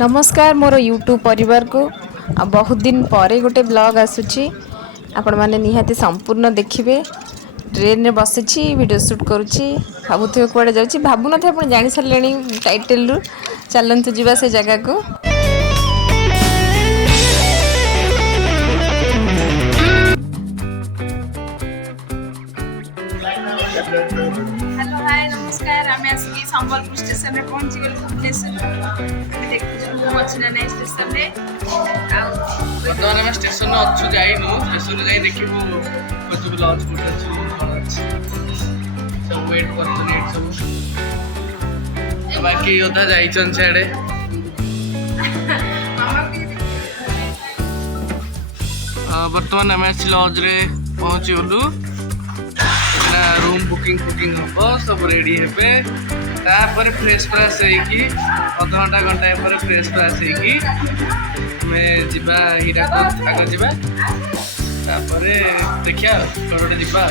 नमस्कार मोर यूट्यूब परिवार को बहुत दिन पर गोटे ब्लॉग आसूची आपण माने निहाती संपूर्ण देखिए। ट्रेन रे बसी वीडियो शूट करुच्ची भावुथे कुआडे जाऊँगी भावु न आप जानी सारे टाइटल रु चलतु जीवा से जगह को। हेलो हाय नमस्कार आम आसिक संबलपुर स्टेशन रे पहुंची गलु भुवनेश्वर देखु अच्छी ना नहीं स्टेशन रे बर्तमान आम स्टेशन अच्छु जाइनु स्टेशन जाई देखिबु कोथु लॉन्च कोट अछि कोन अछि सब वेट करतु नेट सब बाकी योद्धा जाइछन छाड़े बर्तमान आम आसी लॉज रे पहुंची गलु रूम बुकिंग हम सब रेडी हेबे तापर फ्रेश फ्रेश होइकी आधा घंटा घंटा पर फ्रेश फ्रेश होइकी मैं जिबा हीराकुद आगे जिबा तापर देखिया कोडे जिबा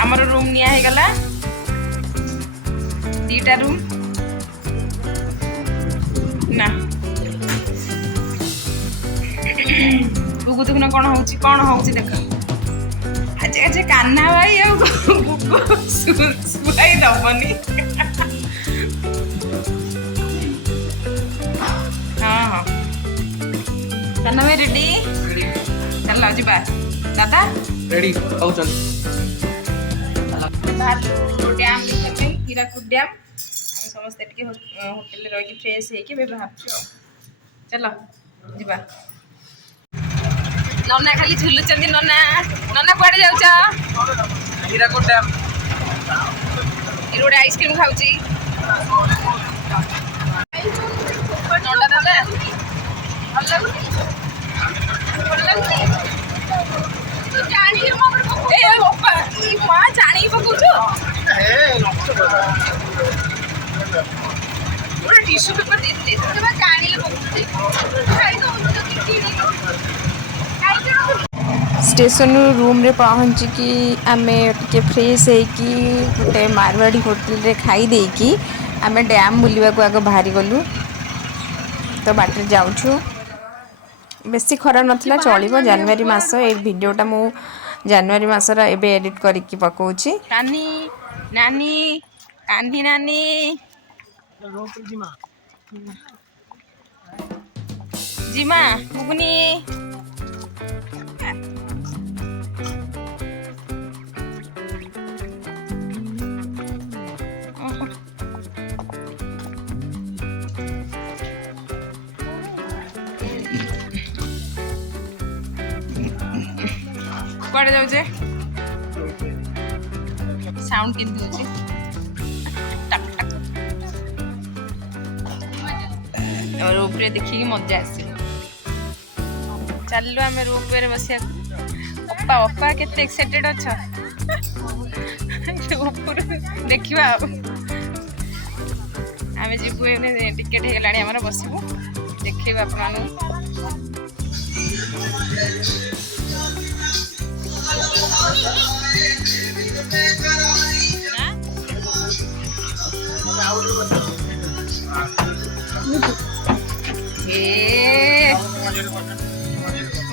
हमर रूम निया हे गला दीटा रूम ना गुगु देखुना कौन होची देख आज आज कान्हा भाई आ गुगु सुई दबनी हाँ हाँ कान्हा भाई रेडी चल जीवा दादा रेडी आउ चल डैम देखा हीराकुद डैम समस्ते होटेल रही फ्रेश होगी भावचु चलो जीवा नना खाली झुलुचंदी नना नना कुआडे जाउछ हीराकुद डैम ये रोड आइसक्रीम खाउची नंदा दादा भल लागुनी तू जानी ए बापा ई मां जानी पकुछु पूरा टिश्यू पेपर दे दे तो मैं जानी ले स्टेशन रूम रे पहुँची कि आमे टिके फ्रेश होइकी गोटे मारवाड़ी होटल रे खाई देकी आमे डैम बुलवा को आगे बाहरी गलु तो बाटे जाउछु बेसी खरा नथला चलिबो जनवरी मास ए वीडियोटा मु जनवरी मासर एबे एडिट करिकी पकोछि नानी नानी कांदी नानी जीमा मुगनी कुआडे जाउछे साउंड केंती होछि टक टक और ऊपर देखिए मजा आस चलो आम ऊपर बसिया अपा अपा केते एक्साइटेड अच्छा ऊपर देखिबा आम जीवु टिकेट हो गलानी आमर बसबू देखिए बापा मानु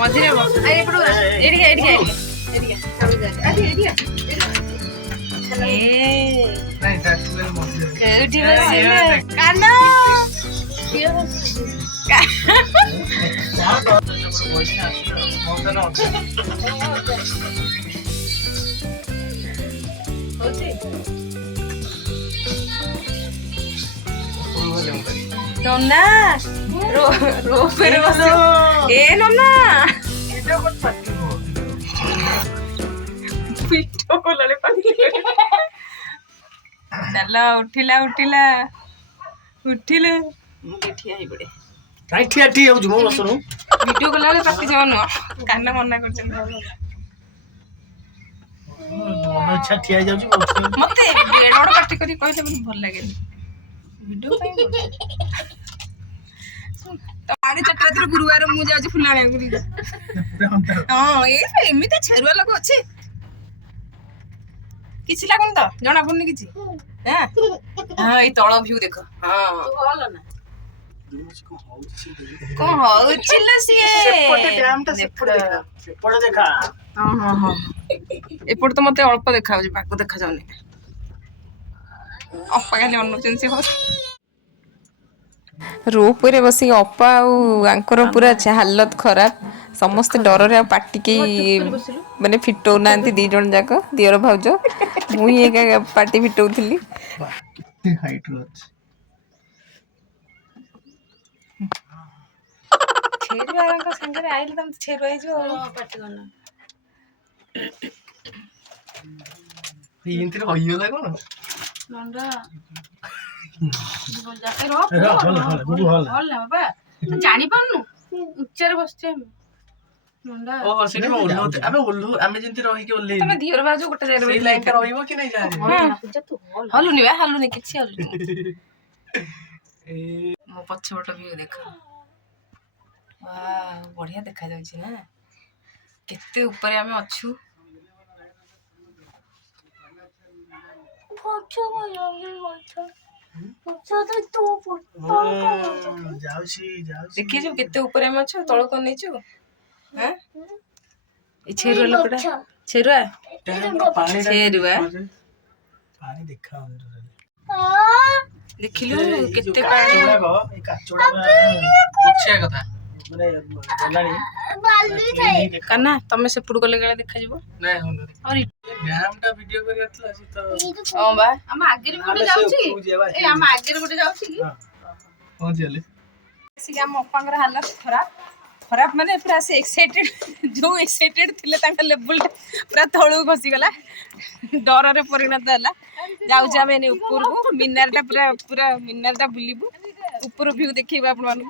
मझे नन्ना रो फेर बस ए नन्ना पिठो को लले पानी चलो उठिला उठिला उठिले ठिया ही पड़े काई ठिया ठिया हो जुमो बसनु वीडियो कला ले पाती जावनो कान्ना मना करछन मन इच्छा ठिया जाउची मते एडोड पार्टी करी कहले भल लागे वीडियो साढ़े 4 रात गुरुवार मुझे जाऊँ फुलाणा हाँ एमती छेरुआ लोक अच्छे किसी लगुन तो जना पड़नी किसी हाँ हाँ ये तल भ्यू देख हाँ कौन होउछिलो सिए सेपटे देखा हाँ हाँ हाँ एपट तो मते अल्प देखा होछि पाको देखा जाउनी अप्पा खाली अनुचन से हो रोप रे बसी अप्पा आंकर पूरा हालत खराब समस्त डर रे पाटी के माने फिटौ नांती दी जण जाक दियर भाउज मुई एका पाटी फिटौथली कितने हाइट रो अछि छेरुआरंक संगे आइले तम छेरुआ जो पाटी करना इंतिर होइयो लागो न नंदा जानी पारनु उच्चार बसचे नंदा ओहो सेठी ओल्लो अबे ओल्लो आमे जिंती रही के ओल्ले तमे दियर बाजू गोटे जाय सेई लाइन के रहिबो कि नै जा हलुनी बा हलुनी किछि हलुनी मो पछपट व्यू देख वाह बढ़िया देखा जाउछि ना केते ऊपर आमे अछु देखिए जो केते ऊपर आमे अछु तळ को नै छु हैं ए छेरुआ लोकड़ा छेरुआ पानी छेरुआ पानी देखा देखिलु केते पानी चोड़ा ए काचोड़ा पूछिया कथा माने गलानी कन्ना तमे से पुड गले गले देखा जिवो नै होलो और डैम टा वीडियो करि आतला सी तो हां बा हम आगे रे गोटे जाउची ए हम आगे रे गोटे जाउची की पहुंच गेले सी हम अप्पांगर हालत खराब खराब माने पूरा से एक्साइटेड जो एक्साइटेड थिले तांका लेवल पूरा तळु खसी गला डर रे परिणत हला जाउछ हम एने ऊपर को मिनार टा पूरा मिनार टा बुलीबू ऊपर व्यू देखिबा आपण मानू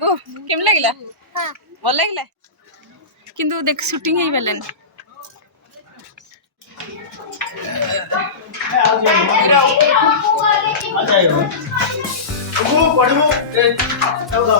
गो केम लागिला हां भल लागिला किंतु देख शूटिंग हेई बेलन वो पड़बो जाऊ दो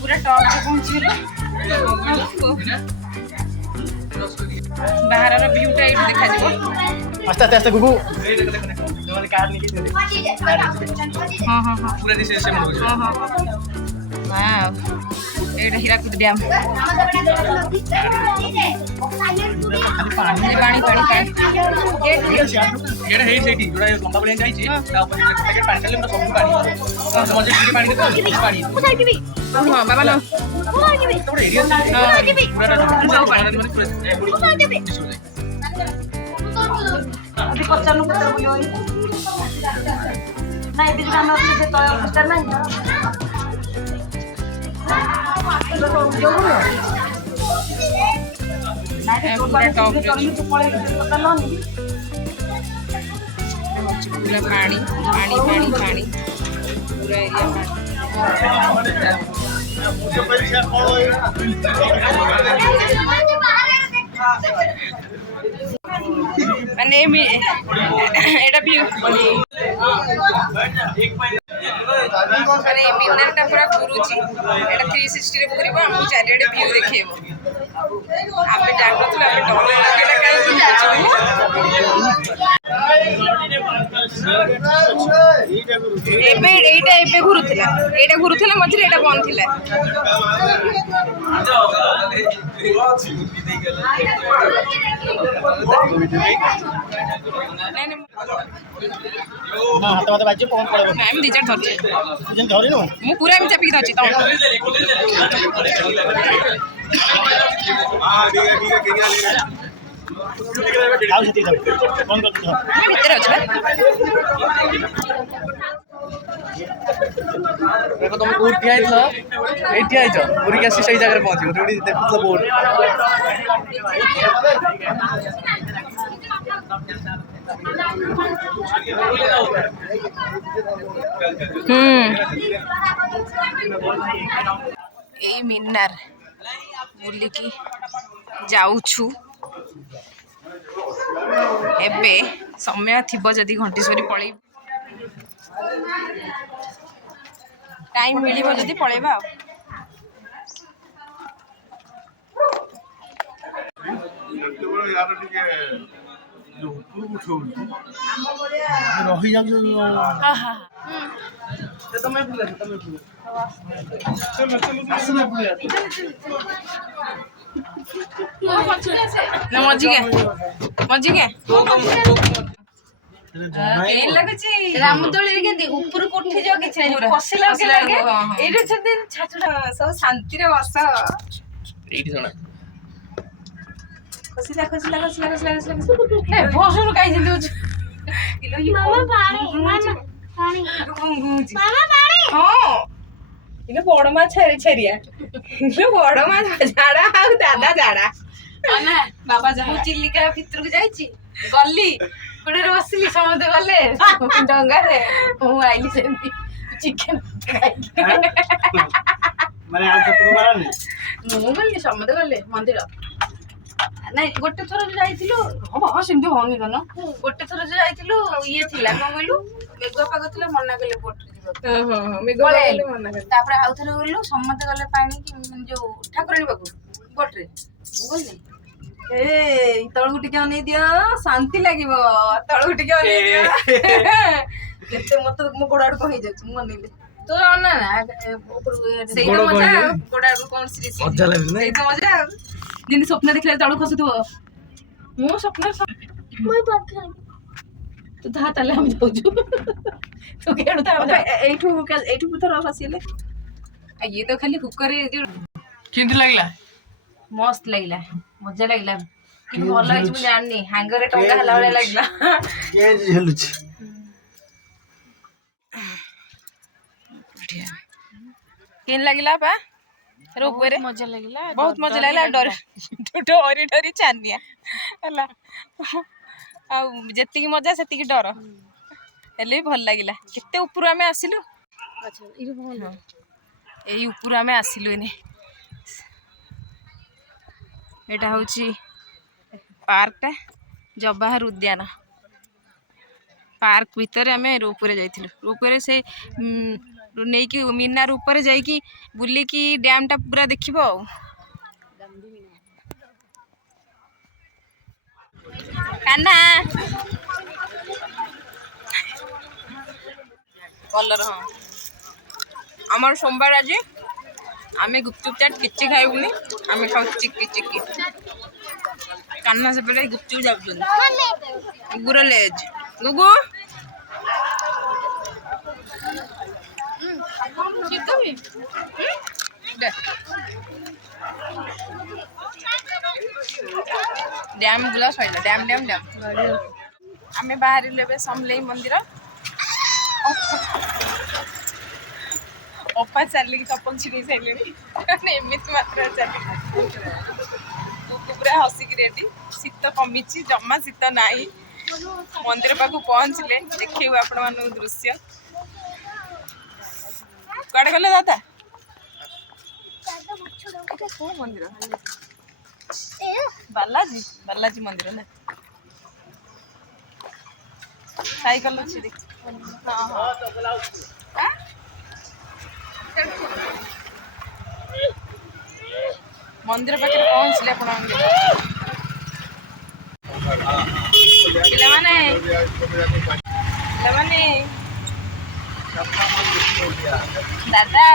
पूरा टॉप पे पहुंची बाहर व्यू टा देखा जाबो आस्ते आस्ते आस्ते गुगु ए देख देख जोने कार निकली हां हां हां पूरा दिस ऐसे मोड़ हां हां वाओ एटा हीराकुद डैम पानी पानी पानी एड़ा हे सेठी जोड़ा लंबा बलिया जाई छी ता ऊपर पैकेट पानी खाली सब पानी तो मजे से पानी के पानी हां बाबा लो थोड़ा एरिया से पूरा सब पानी माने पूरा अभी पचानु पता बोलियो नहीं बीच में हम से तो स्टार नहीं पूरा पानी पानी पानी पानी पूरा एरिया माने एटा व्यू अरे मिनर टा पूरा घुरुची एटा 360 रे घुरिबो हम चारिडे व्यू देखेबो आमे जानतला आमे डर लागेला काई एबे एटा घुरुथिला मझरे एटा बंद थिला ना हाथ मत बाजे कोन पड़बो मैं हम दीजर धरछे जन धरि नो मु पूरा हम चापी धरछी त आओ सेती कोन कर मैं भीतर अछि देखो तुम कोठ ठिया आइतलो ए ठिया आइछ पुरी के सही जगह रे पहुंची जोडी देखुतलो बोर्ड एई मिनार बुलिकी जाऊछु एबे समय थिबो जदी घंटेश्वरी पळै टाइम मिलिबो जदी पळैबा रही जाऊ तमे फुले ना मजी के केन लगुची रामदोली रे केंदी ऊपर कोठी जो किछ नै फसिला के लागे एटे छदि छाछडा सब शांति रे बस एठी जणा खसिला ए भोसुर काई जंदी उच मामा पानी मामा पानी हां इने बड़ मा छेरिया इने बड़ मा झाड़ा आ दादा झाड़ा अना बाबा जा चिल्लिका भितर को जाईची गल्ली गुडे रे बसली समझे गले डंगा रे मु आइली सेंती चिकन माने आज तो मारनी मु गल्ली समझे गले मंदिर नहीं गोटे थर जो जाइथिलु हां सिंधु होनी गनो गोटे थर जो जाइथिलु ये थिला न गइलु मेघुआ पाग थिला मना गले बोट हां हां मेघुआ गले मना गले तापर आउ थर गइलु समझे गले पानी की जो ठाकुरानी बाकू बोट रे बोलनी ए तळगु टिके अनै दियो शांति लागिबो तळगु टिके अनै दियो केते मत मो गोडाड को हे जाछ मनेले तो अना ना ऊपर सेई तो मजा गोडाड को कोन सीरीज मजा लागल नै सेई तो मजा जिन स्वप्न देखले तळु खसुथो मो स्वप्न मोय पाखे तो धा ताले हम जाउजु तो केडु ता एठू पुथर फसिले आ ये तो खाली कुकर जो किंती लागला मस्त लागला मजा लागला कि भल होइछ मु जाननी हांगर रे टंगा हला वाला लागला के हेलुछ केन लागला बा रोपवे रे मजा लागला बहुत मजा लागला डर डरी डरी चानिया हला आ जत्ती की मजा सेती की डर हेले भल लागला केते ऊपर हमें आसिलु अच्छा ई भल एई ऊपर हमें आसिलु एने एटा होची पार्कटा जवाहर उद्यान पार्क भीतर आम रोपवे जाइथिलु रोपवे से नहीं कि मीनार ऊपर जाइकी बुलिकी डैम टा पूरा देखिबो कान्हा कलर हाँ आमर सोमवार आज आमे गुपचुप चाट किछि खाइबुनी आमे खाउ चिक्की चिक्की कान्हा से पहले गुपचुप जाउछन गुरलेज गुगु चित्तमी दे डैम गुला सइला डैम डैम डैम आमे बाहर लेबे समलेई मंदिर ओपा चली चप्पल छिड़ी सारे एमती मात्र चली पूरा हसिक रेडी शीत कमी जमा शीत ना मंदिर पाक पहुँचले देखू आपण मान दृश्य कड़े गले दादा को मंदिर बालाजी बालाजी मंदिर ना साइकिल अच्छी देख हाँ हाँ मंदिर पाखे पहुँचले दादा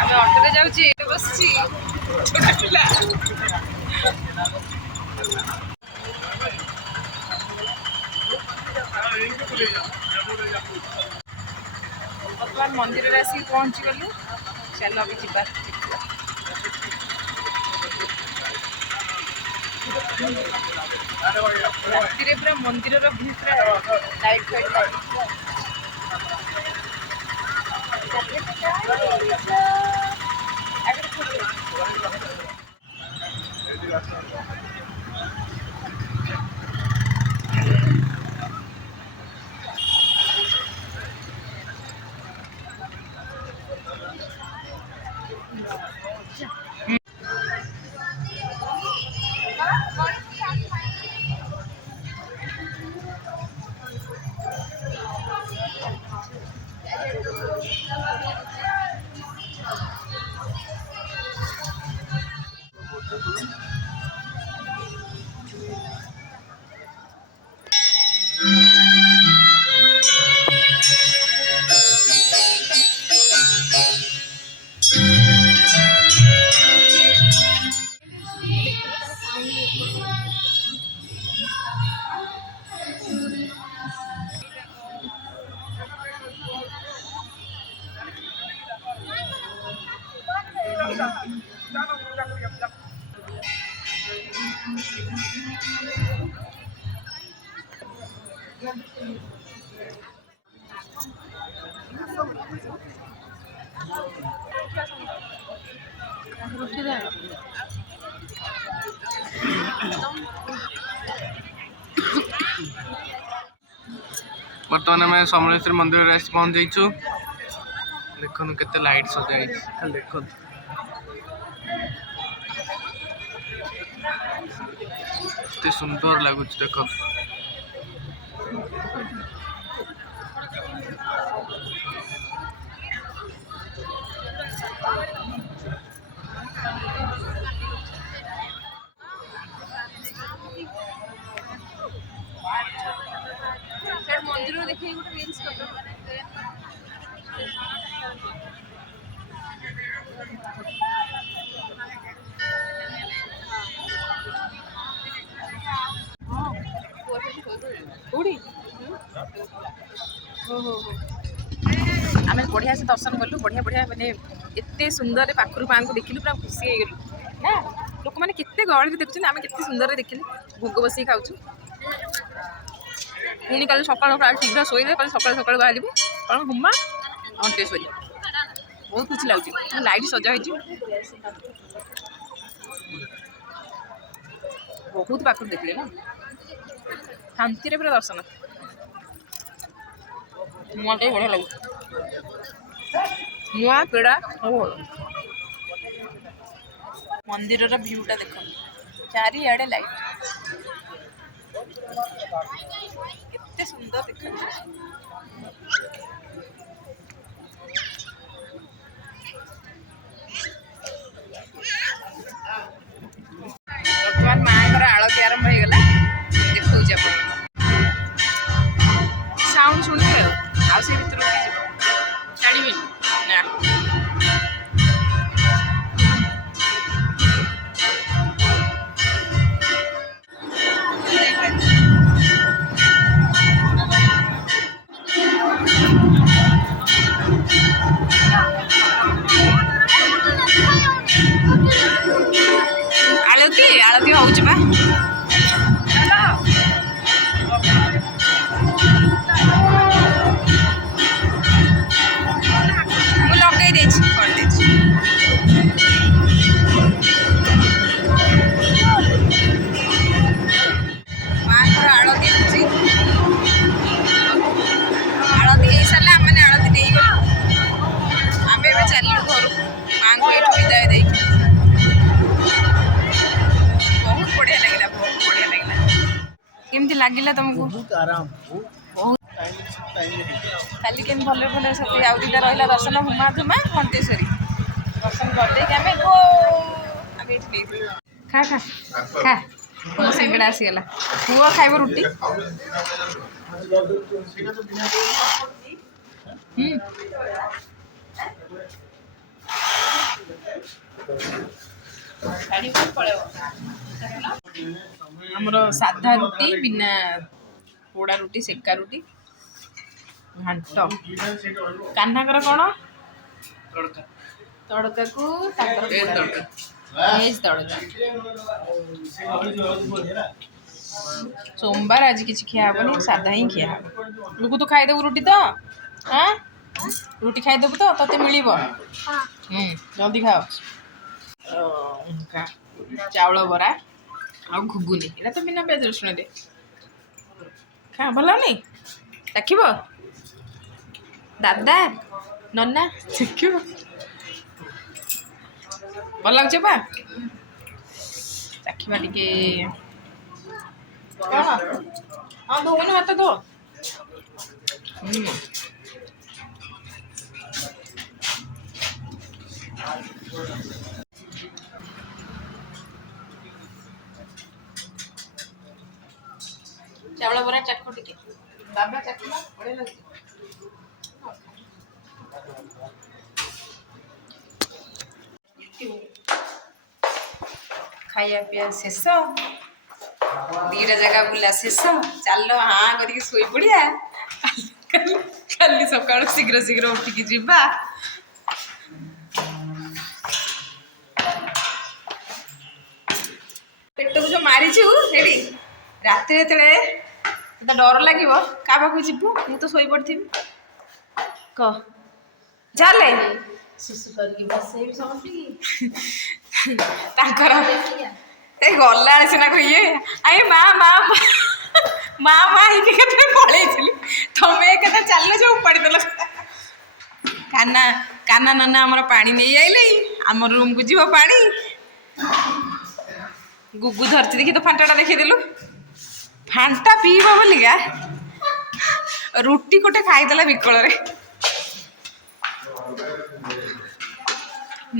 आम ऑटो जाऊँ बस छोटा पिला बर्तमान मंदिर आसिक पहुँची गलु चल अभी जीवा राति पूरा मंदिर भीतर लाइट फाइट बर्तमान आम समलेश्वरी मंदिर में आसी पहुँच जाइछु। देखनु केते लाइट सजाई खाली देखनु केते सुंदर लगुच देखनु। मंदिर देखिए गोटे रील्स कर आम बढ़िया से दर्शन कलु बढ़िया बढ़िया माने एते सुंदर पाखर माँ को देखिलु पूरा खुशी हो गलु ना। लोक मैंने केते गहଳି देखुं आम के सुंदर देखिले भोग बस खाऊ पुणी कल सकाल प्राय शीघ्र शोले कल सकाल सकाल बाहर कौन हुमा घंटेश्वरी बहुत खुशी लगुच लाइट सजा बहुत पाखर देखिले ना शांति पूरा दर्शन मत बढ़िया लगे नुआ पेड़ा मंदिर भ्यूटा देख चारिआडे लाइट एते सुंदर देखा बर्तमान माँ आलती आरंभ हो गला देखा साउंड शुणी आसे भर छाड़ी ना आलती होउछ बा लगे देछि कर देछि माँ आलती होछि आलती हो सारे आम मैंने आलती नहीं गलु आम ए चलू घर माँ को ये विदाय दे बहुत बढ़िया लगे बहुत बढ़िया लगे केमती लगिला तुमको बहुत आराम बहुत खाली केम भले भले सब आउ दुटा रहा दर्शन हुमा धुमा घंटेश्वरी दर्शन करदे आम ये खा खा खा मो सिंगड़ा आसीगला पुआ खाइब रुटी आमर साधा रुटी बिना पोड़ा रुटी सेका रुटी घांट कान्हाकर कौन तड़का तड़का को वेज तड़का वेज तड़का सोमवार आज किसी खिया हेनी साधा ही खिया लोग तो खाईदेव रुटी तो हाँ रुटी खाइदेबु तो तते मिलिब जल्दी खाओ चाउल बरा ଆଉ ଘୁଗୁନି ଏଇଟା ତ ବିନା ପିଆଜ ରସୁଣରେ ଖା ଭଲ ଲାଗୁନି ଦେଖିବ ଦାଦା ନନା ଦେଖିବ ଭଲ ଲାଗୁଛି ବା ଦେଖିବା ଟିକେ କଣ ହଁ ଧୋଉନି ଭାତ ଧୋ ଚାଉଳ ବରା ଚାଖ ଟିକେ ବାବା ଚାଖିଲା ବଢିଆ ଲାଗୁଛି ଖାଇବା ପିଇବା ଶେଷ ଦିଟା ଜାଗା ବୁଲା ଶେଷ ଚାଲ ହାଁ କରିକି ଶୋଇ ପଡ଼ିଆ କାଲି ସକାଳୁ ଶୀଘ୍ର ଶୀଘ୍ର ଉଠିକି ଯିବା ପେଟକୁ ଯୋଉ ମାରିଛୁ ସେଠି ରାତିରେ ଯେତେବେଳେ ତତେ ଡର ଲାଗିବ କାହା ପାଖକୁ ଯିବୁ ମୁଁ ତ ଶୋଇପଡ଼ିଥିବି କହ ଚାଲେ ଶିଶୁ କରିକି ବସେଇବି ସମସ୍ତିକି ତାଙ୍କର ଏ ଗଲାବେଳେ ସିନା କହିଏ ଆଏ ମା ମା ମା ମା ହେଇକି କେତେ ପଳେଇଥିଲି ତମେ କେତେ ଚାଲିଲ ଯେ ଉପାଡ଼ି ଦେଲ କାନା କାନା ନନା ଆମର ପାଣି ନେଇ ଆଇଲେ ଆମ ରୁମ୍କୁ ଯିବ ପାଣି ଗୁଗୁ ଧରିଛି ଦେଖି ତ ଫାଣ୍ଟାଟା ଦେଖେଇଦେଲୁ ଫାଣ୍ଟା ପିଇବ ବୋଲିକା ରୁଟି ଗୋଟେ ଖାଇଦେଲା ବିକଳରେ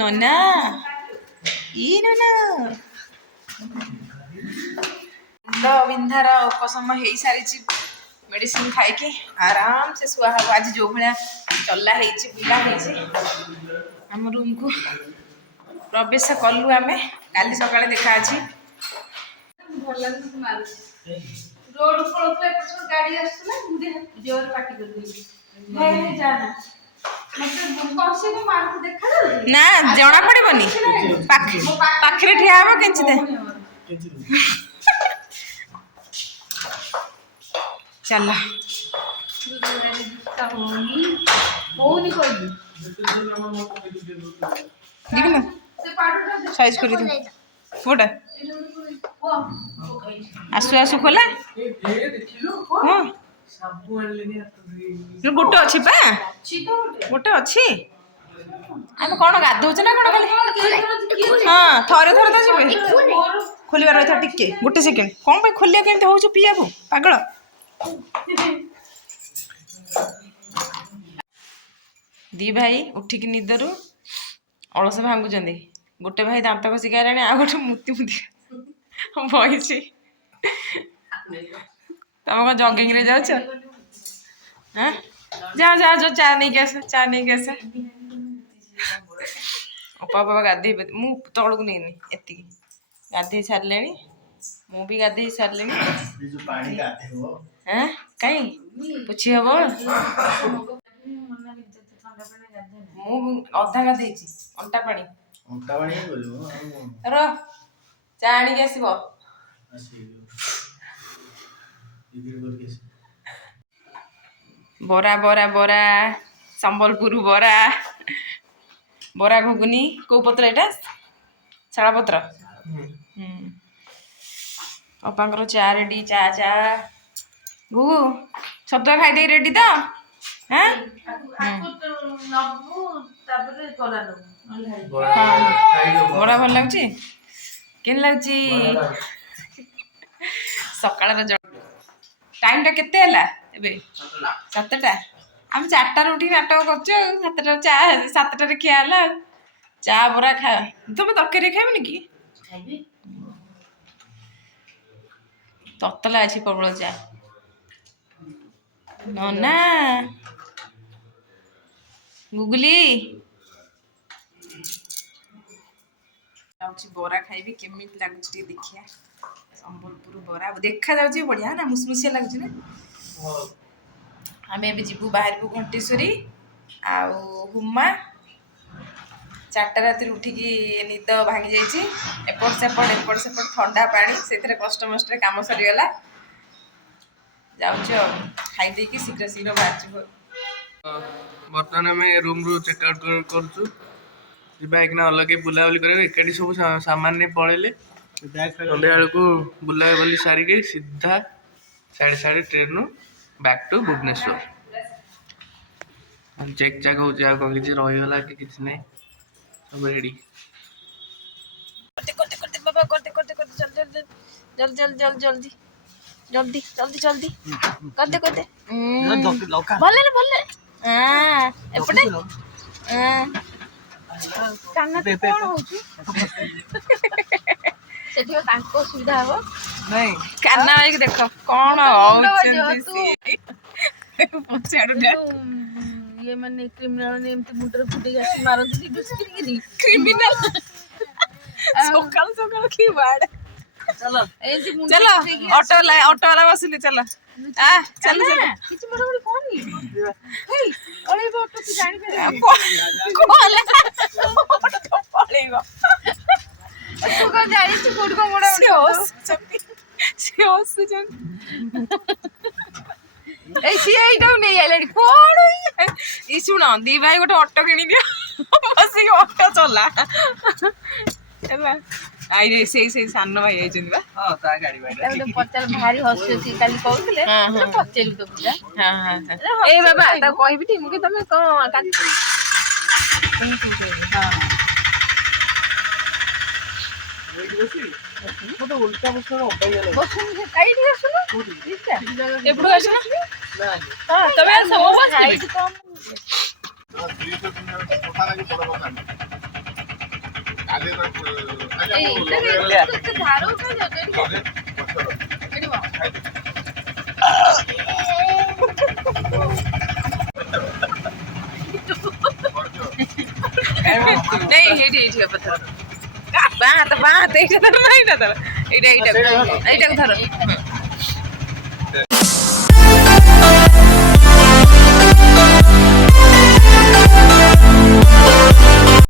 ନନା ଇ ନନା ମୁଣ୍ଡ ବିନ୍ଧାର ଉପଶମ ହେଇସାରିଛି ମେଡ଼ିସିନ ଖାଇକି ଆରାମସେ ଶୁଆ ହବ ଆଜି ଯେଉଁ ଭଳିଆ ଚଲା ହେଇଛି ବୁଲା ହେଇଛି ଆମ ରୁମ୍କୁ ପ୍ରବେଶ କଲୁ ଆମେ କାଲି ସକାଳେ ଦେଖା ଅଛି ଭଲ ମାରୁଛି ରୋଡ ପଳଉଥିଲା ଏପଟ ସବୁ ଗାଡି ଆସୁଥିଲା ମୁଁ ଜୋର ପାଟି କରିଦେଲି ନା ଜଣା ପଡିବନି ପାଖରେ ଠିଆ ହବ କେଞ୍ଚି ଚାଲ ସାଇଜ କରି କୋଉଟା ଆସୁ ଆସୁ ଖୋଲା ହଁ ଗୋଟେ ଅଛି ପା ଗୋଟେ ଅଛି ଆମେ କଣ ଗାଧଉଛେ ନା କଣ ଖାଲି ହଁ ଥରେ ଥରେ ତ ଯିବେ ଖୋଲିବାର ରହିଥା ଟିକେ ଗୋଟେ ସେକେଣ୍ଡ କଣ ପାଇଁ ଖୋଲିବା କେମିତି ହଉଛୁ ପିଇବାକୁ ପାଗଳ ଦି ଭାଇ ଉଠିକି ନିଦରୁ ଅଳସ ଭାଙ୍ଗୁଛନ୍ତି ଗୋଟେ ଭାଇ ଦାନ୍ତ ଘଷିକି ଆଇଲାଣି ଆଉ ଗୋଟେ ମୁତି ମୁତି ବଇଛି ତମେ କଣ ଜଗିଂରେ ଯାଉଛ ହଁ ଯାଅ ଯାଅ ଯାଅ ଚା ନେଇକି ଆସ ଅପା ବାବା ଗାଧେଇ ମୁଁ ତଳକୁ ନେଇନି ଏତିକି ଗାଧେଇ ସାରିଲେଣି ମୁଁ ବି ଗାଧେଇ ସାରିଲିଣି ହଁ କାଇଁ ପୋଛି ହବ ମୁଁ ଅଧା ଗାଧେଇଛି ଅଣ୍ଟା ପାଣି ର ଚା ଆଣିକି ଆସିବ ବରା ବରା ବରା ସମ୍ବଲପୁର ବରା ବରା ଘୁଗୁନି କୋଉ ପତ୍ର ଏଇଟା ଶାଳ ପତ୍ର ଅପାଙ୍କର ଚା ରେଡି ଚା ଚା ଘୁଗୁ ଛତୁଆ ଖାଇଦେଇ ରେଡି ତ ବରା ଭଲ ଲାଗୁଛି କେମିତି ଲାଗୁଛି ସକାଳର ଟାଇମଟା କେତେ ହେଲା ଏବେ 7ଟା ଆମେ 4ଟାରୁ ଉଠିକି ନାଟକ କରୁଛୁ ଆଉ 7ଟାରେ ଖିଆ ହେଲା ଆଉ ଚା ବରା ଖା ତମେ ତରକାରୀ ଖାଇବନି କି ତତଲା ଅଛି ପ୍ରବଳ ଚା ନନା ଗୁଗୁଲି ଯାଉଛି ବରା ଖାଇବି କେମିତି ଲାଗୁଛି ଟିକେ ଦେଖିଆ ସମ୍ବଲପୁର ବରା ଦେଖାଯାଉଛି ବଢିଆ ନା ମୁସମୁସିଆ ଲାଗୁଛି ନା ଆମେ ଏବେ ଯିବୁ ବାହାରିବୁ ଘଣ୍ଟେଶ୍ୱରୀ ଆଉ ହୁମା 4ଟା ରାତିରୁ ଉଠିକି ନିଦ ଭାଙ୍ଗି ଯାଇଛି ଏପଟ ସେପଟ ଥଣ୍ଡା ପାଣି ସେଥିରେ କଷ୍ଟମଷ୍ଟରେ କାମ ସରିଗଲା ଯାଉଛୁ ଆଉ ଖାଇ ଦେଇକି ଶୀଘ୍ର ବାହାରିଯିବୁ ବର୍ତ୍ତମାନ ଆମେ ରୁମ୍ରୁ ଚେକ୍ ଆଉଟ୍ କରୁଛୁ ଯିବା ଏଇକିନା ଅଲଗା ବୁଲାବୁଲି କରିବାକୁ ଏକାଠି ସବୁ ସାମାନ ନେଇ ପଳେଇଲେ ସନ୍ଧ୍ୟା ବେଳକୁ ବୁଲାବୁଲି ସାରିକି ସିଧା ସାଢ଼େ ଟ୍ରେନ୍ରୁ ବ୍ୟାକ୍ ଟୁ ଭୁବନେଶ୍ୱର। ଚେକ୍ ଚାକ୍ ହେଉଛି ଆଉ କ'ଣ କିଛି ରହିଗଲା କି କିଛି ନାହିଁ ସବୁ ରେଡ଼ି। ଜଲ୍ଦି କରିଦେ ଭଲରେ ଏପଟେ କାନ କଣ ହଉଛି ସେଠି ତାଙ୍କ ଅସୁବିଧା ହବ ନାଇଁ କାନ ହେଇକି ଦେଖ କଣ ହଉଛନ୍ତି ଇଏ ମାନେ କ୍ରିମିନାଲ ଏମିତି ମୁଣ୍ଡରେ ଫୁଟେଇକି ଆସି ମାରନ୍ତି କ୍ରିମିନାଲ ସକାଳୁ କି ବାଡ ଚାଲ ଏମିତି ମୁଣ୍ଡ चलो ऑटो वाला बसिले चलो चलो କିଛି ବଡ ବଡ କହନି ହେଇ ଅଳେଇବ ଅଟୋ ତୁ ଜାଣି ପାରିବୁ पळेइबो ତୁ କଣ ଜାଣିଛୁ କୋଉଠି କଣ ବଡ से ए सी एइटा नै आइलाडी कोन ई सुन दी भाई गोटे ऑटो किनि दियो बसी ऑटो चला एला आई रे से सान भाई आइछन बा ହଁ ତା ଗାଡ଼ି ଭାଇ ତାକୁ ପଚାର ଭାରି ହସୁଛି କାଲି କହୁଥିଲେ ପଚାରିବୁ ତ ପୂଜା हां हां ए बाबा ता कहबी टी मुके तमे को काली ଗୋଟେ ଉଲ୍ଟା ବସର ଅବାଗିଆ ଲାଗେ ବସୁନି ସେ କାଇଠି ଆସୁନ एपडू आछन हां तमे सब बस ହାଇଟ୍ କମ ଏଇ ଧାର ଉଠେଇ ଯାଉଛି ଏଠି ବା नहीं हेडी पत्थर बात एटा धर ना एटा धर एटा को धर